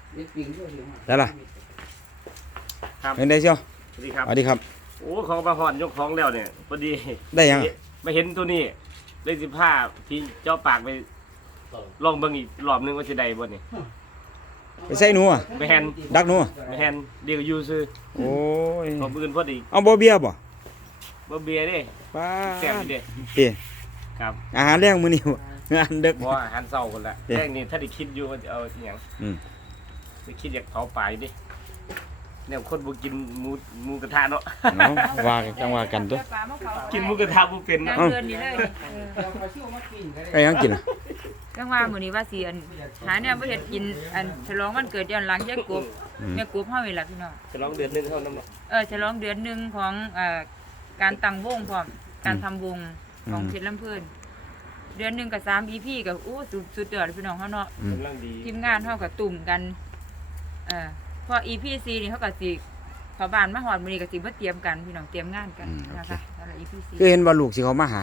ได้ล่ะครับเป็นได้เชียวสวัสดีครับสวัสดีครับโอ้เขามาหอนยกของแล้วเนี่ยพอดีได้ยังมาเห็นตัวนี้ได้15ที่เจ้าปากไปลองเบิ่งอีกรอบนึงว่าสิได้บ่นี่ไปใส่หนูอ่ะไม่แฮนดักหนูอะไม่แฮนเดี๋ยวอยู่ซื้อโอ้ยพอปืนพอดีเอาบ่เบียร์บ่บ่เบียร์เด้ป้าแซ่บอยู่เด้เอ๊ะครับอาหารแรงมื้อนี้บ่งานดึกบ่อาหารเช้าคนละเด้แรกนี่ถ้าได้คิดอยู่ว่าจะเอาอีหยังอืมไปคิดอยากเผาป่าอยู่ดิแนวคนบ่กินหมูกระทะเนาะเนาะว่าจังว่ากันตัวกินหมูกระทะบ่เป็นงาเนาะนเดือนนี้เลยไอ้ยังกินอ่ะจังว่ามื้อนี้ว่าสิอันหาแนวบ่เฮ็ดกินอันฉลองวันเกิดย้อนหลังยายกบแม่กบเฮานี่ล่ะพี่น้องจะลองเดือนนึงเท่านั้นเนาะฉลองเดือนหนึงของการตั้งวงพร้อมการทำวงของเพชรลำเพิ่นเดือนหนึงก็3 EP ก็โอ้สุดยอดเลยพี่น้องเฮาเนาะกำลังดีทีมงานเฮาก็ตุ่มกันพอ EP 4นี่เฮาก็สิเข้าบ้านมาฮอดมื้อนี้ก็สิมาเตรียมกันพี่น้องเตรียมงานกันนะคะสำหรับ EP คือเห็นว่าลูกสิเขามาหา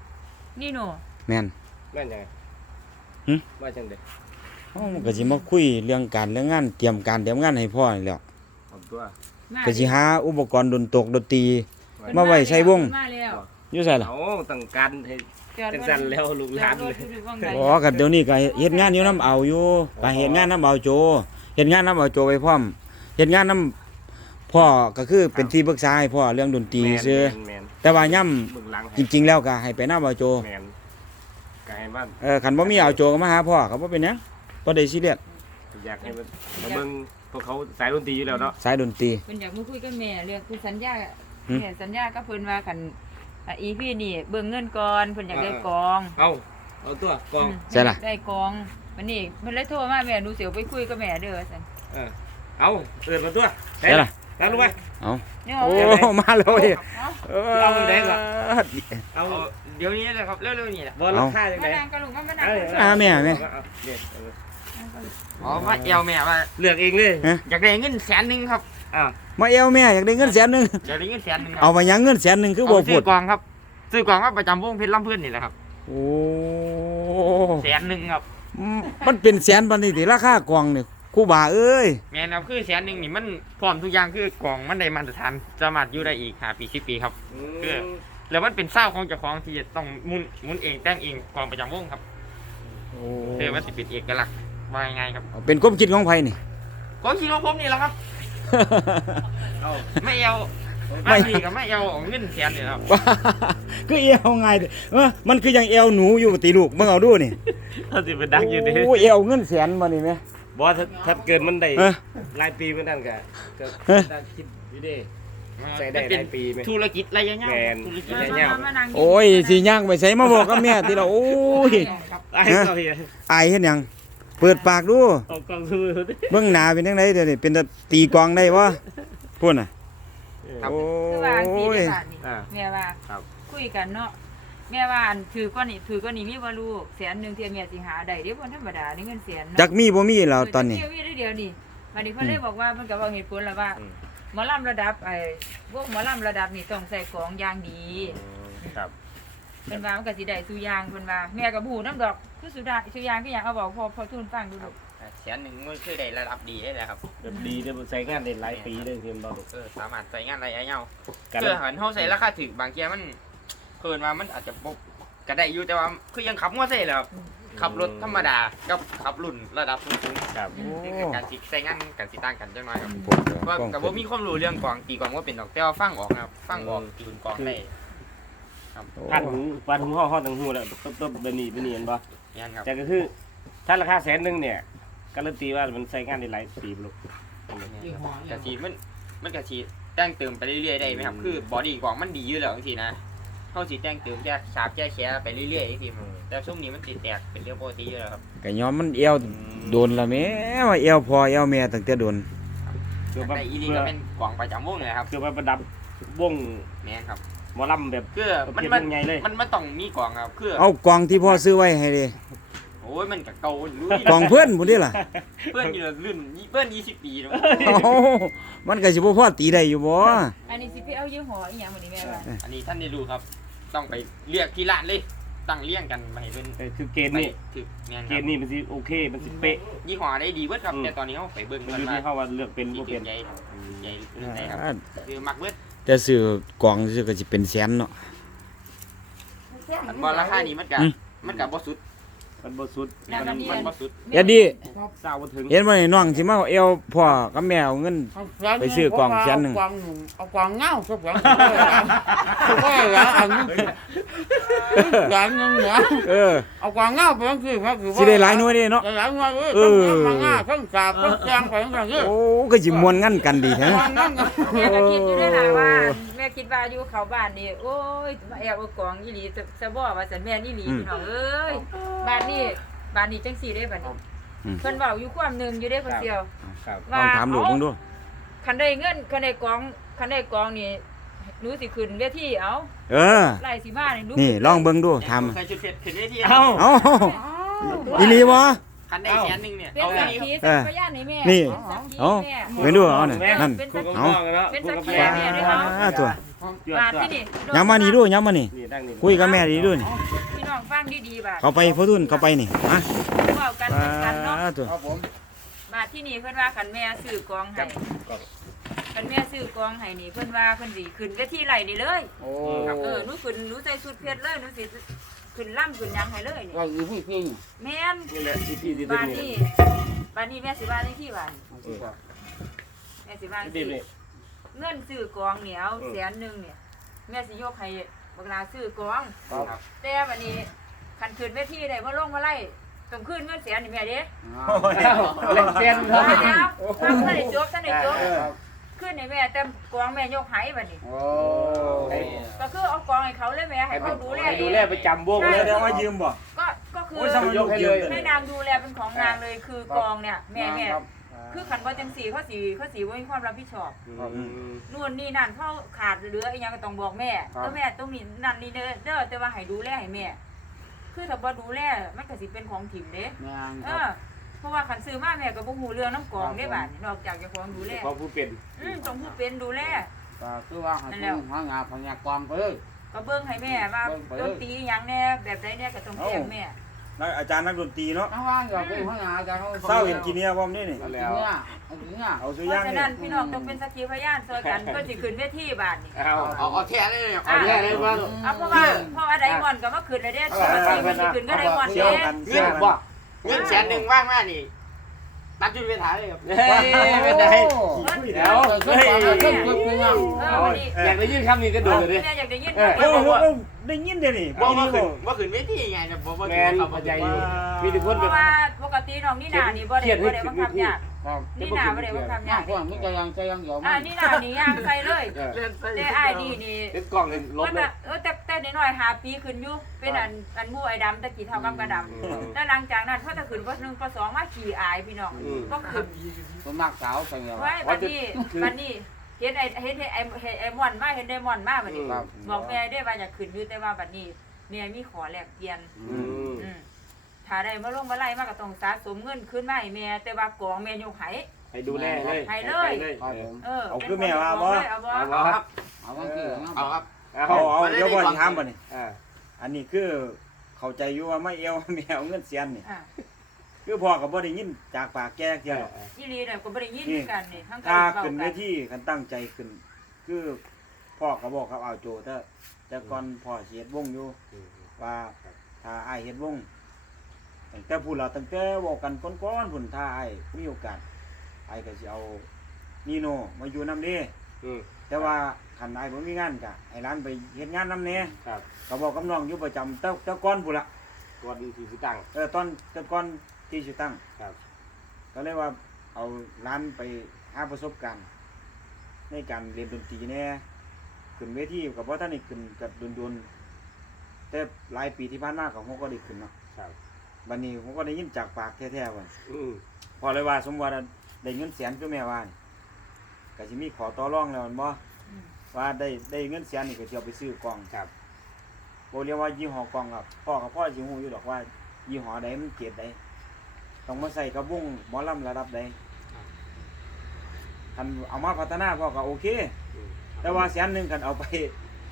4นี่หนูแม่นแม่นยังไงหึว่าจังได๋เอ้ามันก็สิมาคุยเรื่องการเรื่องงานเตรียมงานให้พ่อนี่แหล้วเอาตัวก็สิหาอุปกรณ์ดนตรี มาไว้ใส่วงมาแล้วอยู่ไสล่ะเอาต้องการให้จังซั่นแล้วลูกหลานเลยอ๋อก็เดี๋ยวนี้ก็เฮ็ดงานอยู่น้ำเอาอยู่ก็เฮ็ดงานน้ำเอาโจเฮ็ดงานน้ำเอาโจไปพร้อมเฮ็ดงานน้ำพ่อก็คือเป็นที่ปรึกษาให้พ่อเรื่องดนตรีซื่อแม่นแต่ว่าย่เบิ่งหลังำให้จริง ๆ แล้วก็ให้ไปน้ำเอาโจแม่นก็ให้บ้านคันบ่มีเอาโจก็มาหาพ่อก็บ่เป็นหยังบ่ได้ซีเรียสอยากให้มันมาเบิ่งพวกเขาสายดนตรีอยู่แล้วเนาะสายดนตรีเพิ่นอยากมาคุยกับแม่เรื่องคือสัญญาหึเนี่ยสัญญากับเพิ่นว่าคันEP นี่เบิ่งเงินก่อนเพิ่นอยากได้กองเอาตัวกองใช่ล่ะได้กองวันนี้เพิ่นเลยโทรมาแม่หนูสิเอาไปคุยกับแม่เด้อซั่นเอาเอิ้นมาตัวใช่ล่ะตามรู้ไหมเอาเนี่ยโอ้เอามาแล้วดิเอาไปไหนก่อน เอาเดี๋ยวนี้เลยครับเร็วๆนี่แหละบ่ราคาจังมาได๋นั่งกับลุงก็มานั่งแม่อ๋อว่าเอวแม่ว่าเลือกเองเลยอยากได้เงิน100,000ครับมาเอวแม่อยากได้เงิน100,000 อยากได้เงิน100,000ครับเอาไปหยังเงิน100,000คือบ่เอาพูซื้ดอกองครับซื้อกองครับประจำวงเพชรลำเพื่อนนี่แหละครับโอ้ 100,000ครับมันเป็นแสนปานนี้ติราคากล่องนี่ครูบาเอ้ยแม่นครับคือ100,000นี่มันพร้อมทุกอย่างคือกองมันได้มาตรฐานสามารถอยู่ได้อีก5 ปี10 ปีครับแล้วมันเป็นเศร้าของเจ้าของที่จะต้องหมุนเองแต่งเองกองประจำวงครับคือมันสิเป็นเอกลักษณ์ว่ายังไงครับเป็นความคิดของไผนี่ก็คิดของผมนี่แหละครับ ไม่เอาไม่ไม่ดีกับไม่เอาเงิน100,000นี่ครับว่าคือเอวง่ายเด้มันคือยังเอวหนูอยู่ติลูกมึงเอาดูนี่เขาสิเป็นดักอยู่ดิโอ้เอวเงิน100,000บ่นี่แม่บ่ถ้าเกินมันได้เอ้อหลายปีเหมือนกันก็เอ้อได้คิดอยู่ดิ ใส่ได้หลายปีไหมธุรกิจระยะยาวแม่นธุรกิจมาระยะยาวมานั่งโอ้ยสิย่างไปไสมาบอกกับแม่ติละโอ้ยไอ้เขาเฮียอายเฮ็ดหยังเปิดปากดูเอากล้องซื้อดิเบิ่งหน้าเป็นจังไดเดี๋ยวนี้เป็นตาตีกลองได้บ่พูดน่ะโอ้คือว่าสิยได้บาทนี่อ่าแม่ว่าครับคุยกันเนาะแม่ว่าอันถือก้อนนี่มีบ่ลูก100,000ที่แม่สิหาได้เด้บ่ธรรมดานี่เงิน100,000เนาะจักมีบ่มีแล้วตอนนี้มีได้เดียวนี่บัดนี้เพิ่นเลยบอกว่าเพิ่นก็บอกเหตุผลแล้วว่าหมอลำระดับพวกหมอลำระดับนี่ต้องใส่ของอย่างดีครับเพิ่นว่ามันก็สิได้สุอย่างเพิ่นว่าแม่ก็บ่ฮู้นำดอกคือสุดาสุอย่างคือหยังเอาบอกพอทุนฟังดูลูก 100,000มันคือได้ระดับดีได้แหละครับแบบดีเด้อใช้งานได้หลายปีเด้อเพิ่นบ่สามารถใช้งานระยะยาวกันเพื่อหันเฮาใส่ราคาถึกบางเที่ยมันเพิ่นว่ามันอาจจะบ่ก็ได้อยู่แต่ว่าคือยังขับมอเตอร์ไซค์แหละครับขับรถธรรมดากับขับรุ่นระดับสูงครับๆนี่คือการสิใช้งานกันสิต่างกันจังน้อยครับผมว่าก็บ่มีความรู้เรื่องกลองตีกลองว่าเป็นดอกแต่ว่าฟังออกนะครับฟังออกจูนกลองได้พันหูห่อทั้งหูแล้วตบเป็นนี่เห็นบ่นี่นครับแต่ก็คือถ้าราคา100,000เนี่ยการันตีว่ามันใช้งานได้หลายปีบ่ลูกกะสีมันกะสีแต่งเติมไปเรื่อยๆได้ไหมครับคือบอดี้กลองมันดีอยู่แล้วจังซี่นะเฮาสิแต่งเติมแค่สาบแค่แชร์ไปเรื่อยๆจังซี่แต่ช่วงนี้มันสิแตกเป็นเรื่องปกติอยู่แล้วครับก็ยอมมันเอวโดนละแม่ว่าเอวพอเอวแม่ตั้งแต่โดนคือว่าแต่อีนี่ก็เป็นกลองประจำวงเลยครับคือว่าประดับวงแม่นครับหมอลำแบบคือมันมันใหญ่เลยมันต้องมีกลองครับคือเอากล่องที่พ่อซื้อไว้ให้ดิโอ้ยมันก็เก่ารู้กล่องเพื่อนพุ่นนี่ล่ะเพื่อนอยู่รุ่นเพื่อน20 ปีแล้วเอ้ามันก็สิบ่พอตีได้อยู่บ่อันนี้สิไปเอายี่ห้ออีหยังมื้อนี้แม่ว่าอันนี้ท่านได้รู้ครับ ต้องไปเรียกที่ร้านเลยตั้งเลี้ยงกันมาให้เป็นคือเกณฑ์นี่ถึกแม่นเกครัณบฑ์นี่มันสิโอเคมันสิเป๊ะยี่ห้อได้ดีเบิดครับอืมแต่ตอนนี้เขาไปเบิ่งมันกันอยู่ว่าที่เฮาว่าเลือกเป็นที่บ่เป็เป็น นใหญ่ใหญ่หรือไหนครับคือมักเบิดแต่ซื้อกล่องซื้อก็สิเป็นแสนเนาะมันบ่ราคานี้มันก็อืมมันก็บ่สุดมันบ่สุดมันบ่สุดเอ็ดดี้สาวบ่ถึงเห็นบ่นี่น้องสิมาเอาพ่อกับแม่เอาเงิน ไปซื้อกล่องแสนหนึ่งเอากล่องเงาสักอย่างก็อย่างอันนี้อย่างนึงเนี่ยเออเอากล่องเงาไปทั้งคืนครับคือสิได้หลายหน่วยเด้เนาะหลายหน่วยเลยเออทั้งง่าทั้งกาบทั้งแจงไปทั้งนี้โอ้ก็สิม่วนงันกันดีแท้นั่งแม่ก็คิดอยู่ด้วยล่ะว่าแม่คิดว่าอยู่เขาบ้านนี่โอ้ยมาแอบเอากองอีหลีจะบ่ว่าสันแม่นอีหลีพี่น้องเอ้ยบ้านนี้จังซี่เด้บัดนี้เพิ่นเว้าอยู่ความหนึงอยู่เด้เพิ่นเดียวครับลองถามลูกเบิ่งดูคันได้เงินคันได้กองนี่หนูสิขึ้นเวทีเอาเออไล่สิมานี่หนูนี่ลองเบิ่งดูทำใส่ชุดเพชรขึ้นเวทีเอ้าเอ้าอีหลีบ่คันได้แสนหนึงเนี่ยเป็นเอาสัอักนนี้ขีเออสักพยานให้แม่นี่เป็นสักขีเอ้าแม่เบิ่งดูเอาน่ะนั่นเป็นคุสัณกก็ขีมองเนาะเป็นคุสัณกก็ขีแม่แม่ด้วยเนาะตัวบาทที่นี่ย้ำมานี่ดูย้ำมานี่นี่นั่งนี่คุยกับแม่ดีดูนี่พี่น้องฟังดีๆบาทเขาไปพ่อทุนเขาไปนี่มาเว้ากันกันเนาะตัวครับผมบาทที่นี่เพิ่นว่าคันแม่ซื้อกองให้คันแม่ซื้อกองให้นี่เพิ่นว่าเพิ่นสิขึ้นเวทีไล่นี่เลยโอ้หนูขึ้นหนูใส่ชุดเพชรเลยหนูสิขึ้นล่ำขึ้นหยังให้เลยนี่ก็อยู่ที่พี่แม่นนี่แหละที่ที่บ้านนี่นี้บ้านนี้แม่สิว่าในที่บ้านแม่สิว่าที่สินี่เงินซื้อกองเหนียวแสนหนึงเนี่ยแม่สิยกให้บักลาซื้อกองครับแต่บัดนี้คันขึ้นเวทีได้บ่ลงมาไล่ต้องคืนเงินแสนนี่แม่เด้เล่นเต้นเอาแล้วทำได้จบท่านได้จบครับขึ้นให้แม่แต่กองแม่ยกให้บัดนี้โอ้ก็คือเอากองให้เขาเลยแม่ให้เขาดูแลให้ดูแลประจำวงเลยเดี๋ยวมายืมบ่ก็คือโอ้ยสมัยยกให้เลยให้นางดูแลเป็นของนางเลยคือกองเนี่ยแม่คือขันบ่จังสี่เขาสีว่ามีความรับผิดชอบนู่นนี่นั่นเขาขาดเหลืออีหยังก็ต้องบอกแม่แล้วแม่ต้องมีนั่นนี่เด้อแต่ว่าให้ดูแลให้แม่ คือถ้าบ่ดูแลมันก็สิเป็นของถิ่มเด้งานเอครับอเพราะว่าขันซื้อมาแม่ก็บ่ฮู้เรื่องน้ำกองได้บาดนี้นอกจากเจะของดูแลเขาผู้เป็นต้องผู้เป็นดูแลก็คือว่าให้ผู้หางานพยากรไปเลยก็เบิ่งให้แม่ว่าดนตรีหยังแน่แบบใดแน่ก็ต้องแจ้งแม่นักอาจารย์นักดนตรีเนาะถ้าว่างอย่าไปหางานอาจารย์เขาเศร้าเห็นกินเนี่ยพร้อมนี่นี่เอาเนี่ยเอาเนี่ยเอาซื้เพอย่างราะฉะนี่นั้นพี่น้องต้องเป็นสักขีพยานช่วยกันเพื่อสิขึ้นเวทีบาดนี้เอาแท้เลยเนี่ยเอาแค่เลยว่าเอาเพราะว่าไดมอนด์ก็มาขึ้นเลยเด้ปกติมันสิขึ้นก็ไดมอนด์เชี่ยวเด้กันเงิเชี่ยนวกันบ่เงินแสนหนึงว่างมากนี่ตัดจุดเวทาเลยครับเฮ้ยไม่ได้เดี๋ยวเฮ้ยเฮ้ยวันนี้อยากได้ยินคำนี้ก็โดนเลยแม่อยากได้ยินโอ้โหได้ยินเด้นี่บ่ขึ้นเวทีไงเนี่ยบ่แมนเข้าใจอยู่มีทุกคนเพแบบราะว่าปกติน้องนี่นานี่บ่ได้บังคับยากครับนี่นาบ่ได้บังคับากมายพวกนี้จะยังอยู่นี่นานี่ย่างใส่เลยแต่อ้ายนี่เป็นกล่องเลยลบว่าเลยแต่น้อย5ปีขึ้นอยู่เป็นอันหมู่ไอ้ดำตะกี้เท่ากับกระดำแล้วหลังจากนั้นพอจะขึ้นป1ป2มาขี่อายพี่น้องก็ขึ้นผมมากสาวไปเงี้ยไว้บัดนี้เห็นไอ้มอนมาเห็นไดมอนมาบัดนี้บอกแม่ได้ว่าอยากขึ้นอยู่แต่ว่าบัดนี้แม่มีขอแลกเปลี่ยนถ้าได้มาลงมาไล่มาก็ต้องสะสมเงินขึ้นมาให้แม่แต่ว่ากองแม่ยกให้ให้ดูแลเลยครับผมเอาคือแม่ว่าบ่เอาบ่เอาครับเอาวันที่เอาครับเอาเดี๋ยวบ่สิถามบ่นี่อ่าอันนี้คือเข้าใจอยู่ว่าไม่เอวแมวเงินเสียนนี่คือพ่อก็บ่ได้ยินจากปากแกเที่ยวอีหลีเนี่ยก็บ่ได้ยินกันนี่ทั้งกัถ้าน ขึ้นเวทีคันตั้งใจขึ้น คือพ่อก็บอกครับเอาโจแต่ก่อนพ่อสิเฮ็ดวงอยู่ว่าถ้าอ้ายเฮ็ดวงตั้งแต่พูดแล้วตั้งแต่เว้ากันก่อนๆพุ่นถ้าอ้ายมีโอกาสอ้ายก็สิเอานีโนมาอยู่นำเด้แต่ว่าคันอ้ายบ่มีงานก็ให้ร้านไปเฮ็ดงานนำแหน่ครับก็บอกกับน้องอยู่ประจำแต่ก่อนพุ่นล่ะก่อนที่สิตั้งตอนแต่ก่อนที่สิตั้งครับก็เลยว่าเอาร้านไปหาประสบการณ์ในการเรียนดนตรีแน่ขึ้นเวทีกับว่าท่านนี่ขึ้นกับโดนๆแต่หลายปีที่ผ่านมาของเขาก็ได้ขึ้นเนาะครับบัดนี้ผมก็ได้ยินจากปากแท้ๆว่าพอเลยว่าสมมติว่าได้เงินแสนคือแม่ว่านี่ก็สิมีขอต่อรองแล้วแม่นบ่ว่าได้เงินแสนนี่ก็สิเอาไปซื้อกล่องครับบ่เรียกว่ายี่ห้อกล่องครับพ่อกับพ่อสิฮู้อยู่ดอกว่ายี่ห้อใดมันเกรดใดต้องมาใส่กับวงหมอลำระดับใดคันเอามาพัฒนาพ่อก็โอเค แต่ว่าแสนหนึงคันเอาไป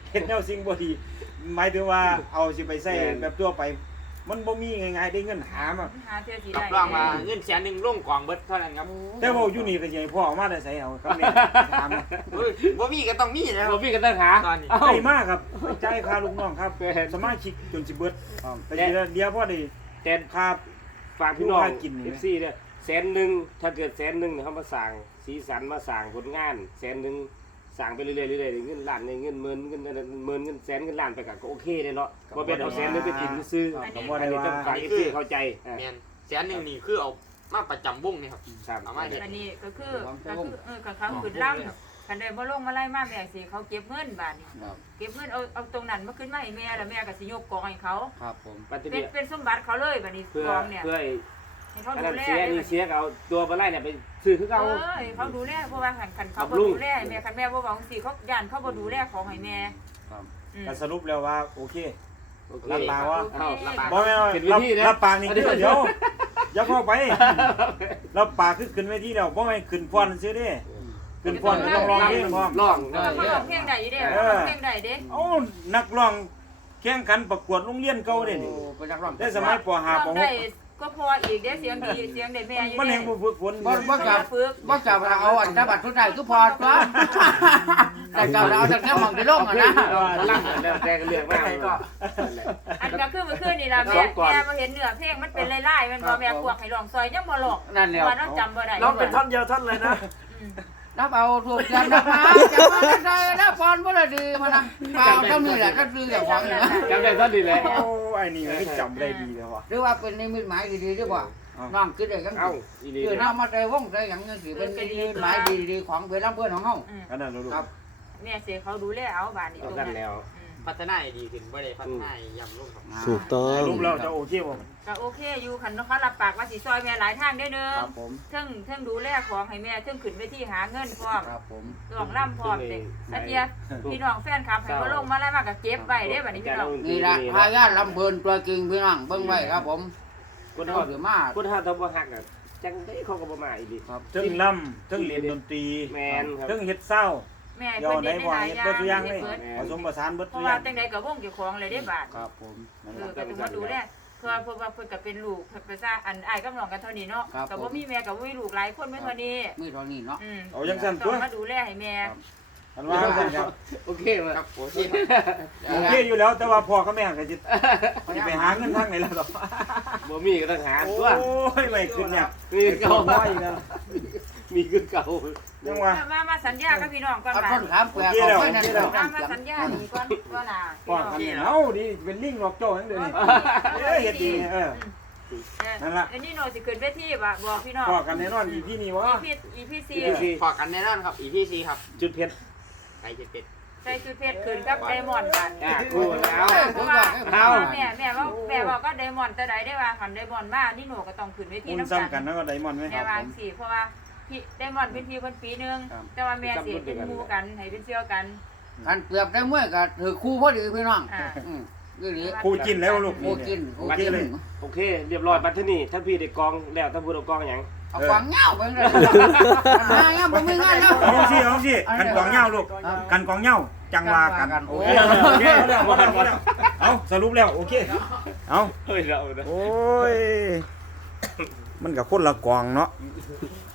เฮ็ดแนวสิ่งบ่ดีหมายถึงว่าเอาสิไปใช้แบบทั่วไป มันบ่มีง่ายๆได้เงินหามาหาเทื่อสิรัได้บรองมาเงิน100,000ลงกองเบิดเท่านั้นครับแต่ว่าอยู่นี่ก็สิให้พ่อเอามาได้ใส่เอาครับแม่ถามเฮ้ยบ่มีก็ต้องมีนะคบ่รับมีกันตั้งหาตอนนี้เอ้าได้มากครับจ่ายค่าลูกน้องครับแม่นสมาชิกจนสิเบิดก็สิเดียวพอได้แต่ค่าฝากพี่น้องลูกค้ากินนี่ไหม FC เนี่ย100,000ถ้าเกิด100,000เนี่ยเขามาสร้างสีสันมาสร้างผลงาน100,000สร้างไปเรื่อยๆเรื่อยๆเงินล้านเงินหมื่นเงินหมื่นเงินแสนเงินล้านไปก็โอเคเลยเนาะบ่เป็นเอา100,000ไปกินซื้อก็บ่อันได้นี้ว่าต้องฝาก FC เข้าใจแม่น100,000นี่คือเอามาประจำวงนี่ครับครับเอามาเฮ็ดอันนี้ก็คือกับเขาขึ้นล่ำคันได้บ่ลงมาไล่มาแม่สิเขาเก็บเงินบาดนี้ครับเก็บเงินเอาตรงนั้นมาขึ้นมาให้แม่แล้วแม่ก็สิยกกองให้เขาครับผมปัจจุเป็บันนเป็นสมบัติเขาเลยบัดนี้เพื่อกองเนี่ยเพื่อให้เขาอันดูนั้นแลเสียนี่เสียก็เอาตัวปลาไหลเนี่ยไปซื้อคือเอเก่าอให้เขาดูแลเพราะว่าคันเขาบ่ดูแลแม่คันแม่บ่บอกสิเขาย่านเขาบ่ดูแลของให้แม่ครับก็สรุปแล้วว่าโอเคโอเครับปากว่าเอารับปากบ่แม่นว่าเป็นวิธีนะรับปากนี่คือเดี๋ยวอย่าเข้าไปรับปากคือขึ้นเวทีแล้วบ่แม่นขึ้นฟ้อนซื่อเด้ขึ้นฟ้อนก็ต้องร้องเพลงพร้อมร้องเขาร้องเพลงได้อยู่เด้เขาร้องเพลงได้เด้เอ้านักร้องแข่งขันประกวดโรงเรียนเก่าเด้นี่โอ้เป็นนักร้องแต่สมัยป .5 ปร้องได้ก็พออีกเด้เสียงดีเสียงได้แม่อยู่ .6 มันเด้แห่งบ่ฝึกฝนบ่จับฝึกบ่จับเอาอันตบัตรทุกได้คือพอตัวแต่จับเอาจากแนวของที่ลงอ่ะนะลั่งแล้วแต่ก็เลือกมากอันก็คือเมื่อคืนนี่ล่ะแม่แม่บ่เห็นเนื้อเพลงมันเป็นลายๆมันบ่แม่พวกให้ร้องซอยยังบ่หลอกนั่นแหละว่าเราจำบ่ได้ร้องเป็นท่อนเดียวท่อนเลยนะรับเอาถูกจันนับมาจับมาได้แล้วปอนบ่ได้ดีมานะเปล่าเท่านี้แหละก็คืออย่างของนี่นะจำได้ตอนดีแหละโอ้ไอ้นี่มันจำได้ดีแล้วว่ะหรือว่าเป็นนิมิตหมายดีๆหรือเปล่าน้องคิดได้ยังเอ้าอีนี่คือน้ามาใจว่องใจอย่างนี้สิเป็นนิมิตหมายดีๆของเพื่อนเพื่อนของเฮาอันนั้นลูกครับแม่เสียเขาดูแลเอาบาดนี้เอาตรงกันั้น นแล้วพัฒนาให้ดีขึ้นบ่ได้พัฒนาให้ย่ำลงครับถูกต้องรูปเราจะโอเคบ่ก็โอเคอยู่คันเขารับปากว่าสิซอยแม่หลายทางได้อเนึคงรับผมเทิงดูแลของให้แม่เทิงขึ้นไปที่หาเงินพร้อมครับผมร้องร่ำพร้อมเด็กอาเจียพี่น้องแฟนคลับให้บ่ลงมาแล้วมาก็เก็บไว้เด้บัดนี้พี่น้องนี่ละพายาลำเพลินตัวจริงพี่น้องเบิ่งไว้ครับผมคนก็เฮาเดี๋ยวมาคนเฮาถ้าบ่ฮักอ่ะจังได๋เขาก็บ่มาอีหลีครับถึงล่ำถึงเรียนดนตรีแม่นครับถึงเฮ็ดเศร้าแม่ยอเพิ่นได้เฮ็ดบ่หลายเฮ็ดอย่าเบิดทุกอย่างงเลยเฮ็ดเบิดผสมประสานเบิดเพทุกราะอว่าย่างจังไดก็วงเจ้าของเลยได้บาทครับผมนั่นเอแหอละก็ต้องมาดูแลเพื่อเพราะว่าเพิ่นก็เป็นลูกเพิ่นประชาอันอ้ายกับน้องกันเท่านี้เนาะครับก็บ่มีแม่ก็บ่มีลูกหลายคนเหมือนเท่านี้มือเท่านี้เนาะเอาจังซั่นต้ตัอวงมาดูแลให้แม่อันว่าจังซั่นครับโอเคมาครับโอเคโอเคอยู่แล้วแต่ว่าพ่อกับแม่ก็สิไปหาเงินทางไหนแล้วดอกบ่มีก็ต้องหาโอ้ตัวยไม่ขึ้นเนี่ยมีเก่าเก่าน้อยแล้วมีคือเก่าจังว่ามาสัญญากับพี่น้องก่อนเอาบาต้ดนขามแปลกออกไปนั่นแหละมาสัญญานี่ก่อนว่าน่ะพ่อกันเนี่ยเอ้าดีเป็นลิงหลอกโจ้จังเดี๋ยวนี้เฮ็ดดีนั่นล่ะอันนี้โนสิขึ้นเวทีบ่บอกพี่น้องพ่อกันแน่นอนอีพี่นี่วะ EP พอกันแน่นอนครับอีพีซีครับจุดเพชรไก่เป็ด 4ใส่ชุดเพชรขึ้นกับไดมอนด์กันคู่แล้วเพราะว่าแม่บอกก็ไดมอนด์แต่ใดได้ว่าคันไดมอนด์มานี่โนก็ต้องขึ้นเวทีอุ่นนำซ้ำกักัน นนะก็ไดมอนด์ไหมแม่วางสิเพราะว่าพี่ไดมอนด์เป็นพี่คนปีนึงแต่ว่าแม่สิเป็นหมู่กันให้เป็นเชี่ยวกันกันเปรียบได้เมื่อก็ถือคู่พอดีพี่น้องอ่านี่นี่ครูจินแล้วลูกคู่กินคู่กินโอเค เรียบร้อยบัดทีนี้ถ้าพี่ได้กองแล้วถ้าพูดเอากองหยังเอาฟังเงาไปเลยเงาผมไม่เงาแล้วเอาสิกันกองเหย้าลูกกันกองเหย้าจังว่ากันโอเคเอาสรุปแล้วโอเคเอาเฮ้ยเราโอ้ยมันกับคนละกองเนาะ